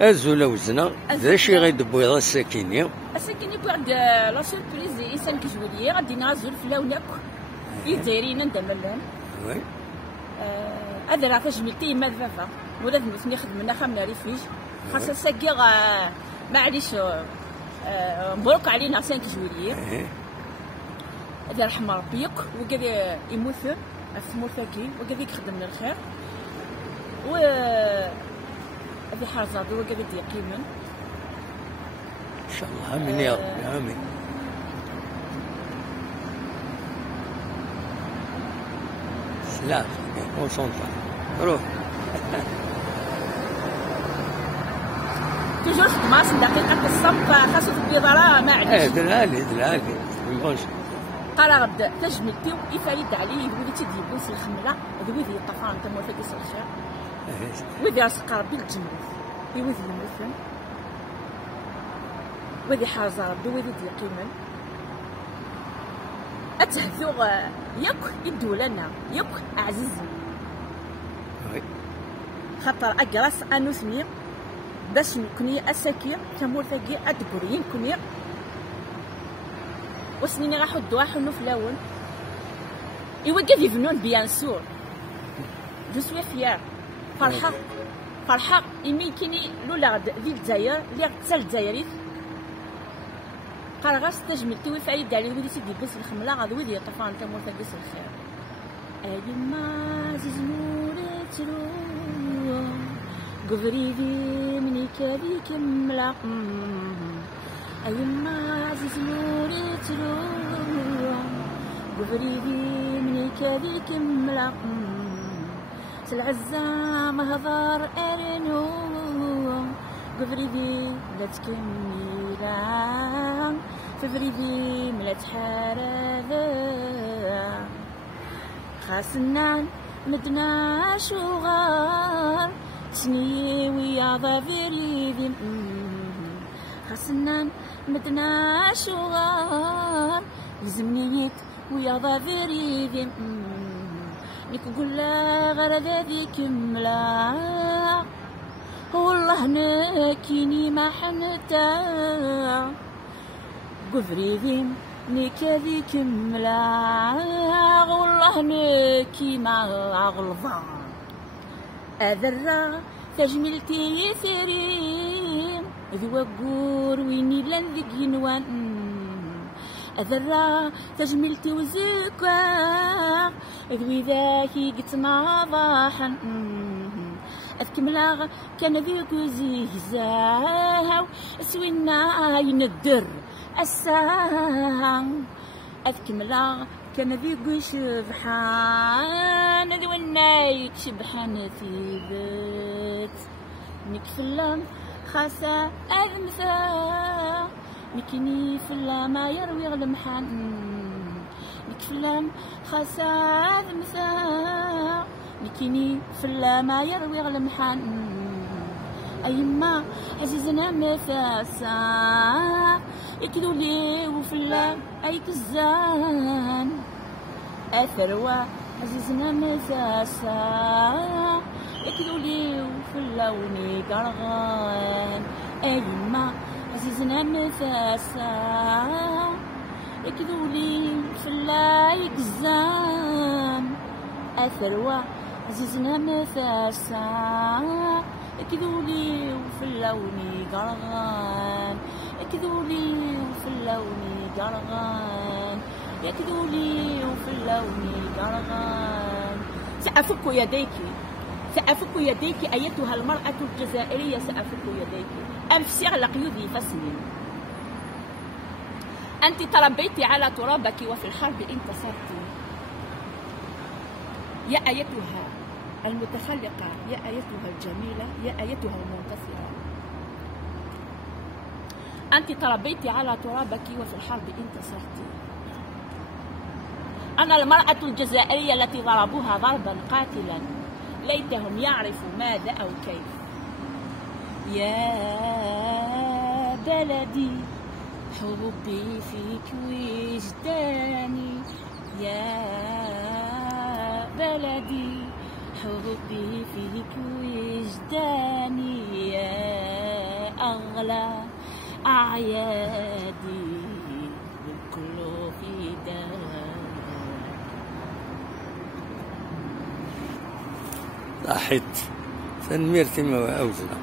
ازولا وزنا داشي غيدبويض الساكيني بعد لا سوربريز انسان كجولي غادي نازل فلاونك يدايرين ندملان وي هذا راه تجملتي ما فافا ولا ذمتني خدمنا خامنا ريفيج خاصة ساكي معليش مبروك علينا سان كجولي هذا رحم ربيك وكذا يموت الثمور ثاكي وكذا يخدم من الخير و هذه حاجة وكذا يقيما ان شاء الله. امين يا رب امين. سلام كونسونطرا روح توجور خدماس دقيقة الصمت خاصو في البيضرة معليش دلالي بونش قال غد تجملتي يفرد عليه يقولي تيدي بوس الخملة ذوي ذي الطفان تمو فاكيس الخير وذي راسك ربي الجمل يوذي المثل وذي حاجة ربي وذي دي قيمن أتهذو ياك يدو لنا ياك أعززني خاطر أجرس أنوثني باش نكوني أساكي كمول ثاقي أدبرين كوني وسنيني راح الدواء حنو فلاون يوقف يفنون بيان سور جو سوي فيار فرحة إمي كيني لولا غد ذي الجزائر اللي غتسال الجزائريت قال غاس تجملتي ويفايد عليه ودي سيدي بس الخملة غادي ويدي يطفان تمور ثاقيس الخير أدي ما زيزنوري ترو قفري ذي مني كذي كملا أيما زيزنوري ترو قفري ذي مني كذي كملا العزام هضار أرنو قفريدي لا تكميلا ففريدي ملا تحارذا خاصنا مدنا شغار تسني ويا ضفريدي خاصنا مدنا شغار لزمنيت ويا ضفريدي نقول لا غير ذي كملا والله ناكيني ما حنتا قفريذين نكاذي كملا والله ناكي ما غلظان أذرا تجملتي ثريم ذو قور ويني لن ذيك ينوان أذرا تجملتي وزكا ذوي ذاكي قت ما ضاحن أذكملا كان ذيك زيزاو سوينا يندر الساعة أذكملا كان ذيك شبحان ذوينا شبحان ثيبت نكفلم خاصة أذمثا نكني فلا ما يروي غلمحان نكفلم خاصة أذمثا نكيني فلا ما يروي غلمحان أيما عزيزنا مثاسا يكذو لي وفلا أي كزان أثروى عزيزنا مثاسا يكذو لي وفلا وني قرغان أيما عزيزنا مثاسا يكذو لي وفلا أي كزان أثروى عزيزنا مثاسا اكذولي وفي اللون قرغان اكذولي وفي اللون قرغان يكذولي وفي اللون قرغان سأفك يديك أيتها المرأة الجزائرية سأفك يديك أنفسي على قيودي فاسمي أنت تربيت على ترابك وفي الحرب انتصرت يا أيتها المتخلقة يا أيتها الجميلة يا أيتها المنتصرة أنت تربيت على ترابك وفي الحرب انتصرت أنا المرأة الجزائرية التي ضربوها ضربا قاتلا ليتهم يعرفوا ماذا أو كيف يا بلدي حبي فيك وجداني يا بلدي حبي فيك وجداني يا أغلى أعيادي والكل في دار. صحيت سنميرتي ما أوزنا